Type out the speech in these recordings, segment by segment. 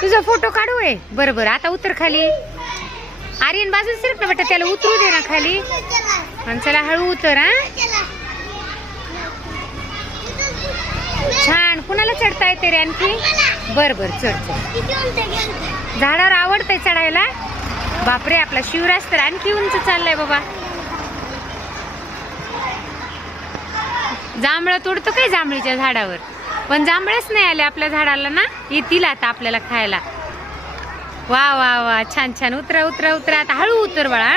तुझा फोटो काढू आहे. बरं बरं, आता उतर खाली. आर्यन बाजूला सरक ना बेटा, त्याला उतरू दे ना खाली. आणि चला हळू उतर. हा छान. कुणाला चढता येते रे आणखी? बर बर, चढ चढ. झाडावर आवडतंय चढायला? बापरे, आपला शिवराज तर आणखी उंच चाललाय बाबा. जांभळं तोडतो काय जांभळीच्या झाडावर? पण जांभळच नाही आले आपल्या झाडाला ना. येतील आता आपल्याला खायला. वा वा वा, छान छान. उतरा उतरा उतरा. आता हळू उतर बाळा.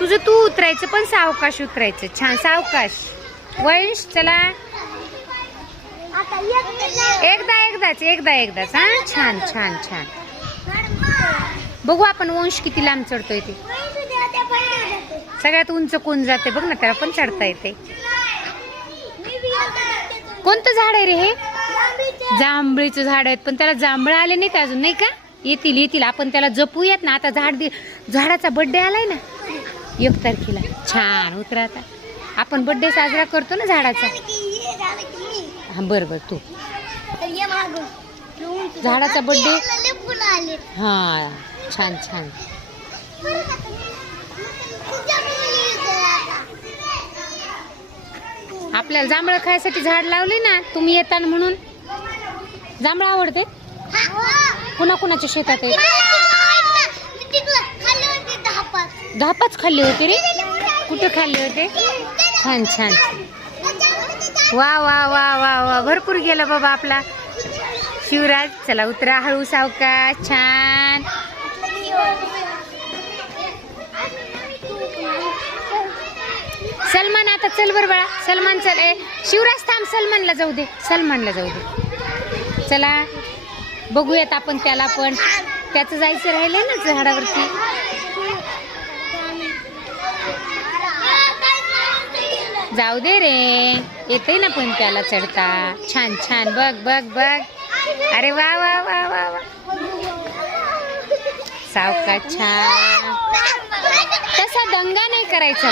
तुझं तू उतरायचं, पण सावकाश उतरायचं. छान सावकाश. वंश चला. एकदाच. हा छान छान छान. बघू आपण वंश किती लांब चढतोय ते. सगळ्यात उंच कोण जाते बघ ना, त्याला पण चढता येते. कोणतं झाड आहे रे हे? जांभळीचं झाड आहे, पण त्याला जांभळ आले नाहीत अजून, नाही का? येतील. आपण त्याला जपूयात ना. आता झाडाचा बर्थडे आलाय ना 1 तारखेला. छान उतरा आता. आपण बर्थडे साजरा करतो ना झाडाचा. हा बरं बरं, तू झाडाचा बर्थडे. हा छान छान. आपल्याला जांभळं खायसाठी झाड लावले ना तुम्ही येताना म्हणून. जांभळं आवडते? कुणाकुणाच्या शेतात आहे? 10-5 खाल्ले होते रे. कुठे खाल्ले होते? छान छान. वा वा वा वा वा, भरपूर गेला बाबा आपला शिवराज. चला उतरा हळू सावकाश. छान. सलमान आता चल बर बाळा. सलमान चल. शिवराज थांब, सलमानला जाऊ दे. चला बघूयात आपण त्याला पण. त्याचं जायचं राहिलंय ना झाडावरती. जाऊ दे रे, येते ना पण त्याला चढता. छान छान. बघ बघ बघ. अरे वा वा वा वा वा. सावकाश. छान. तसा दंगा नाही करायचा.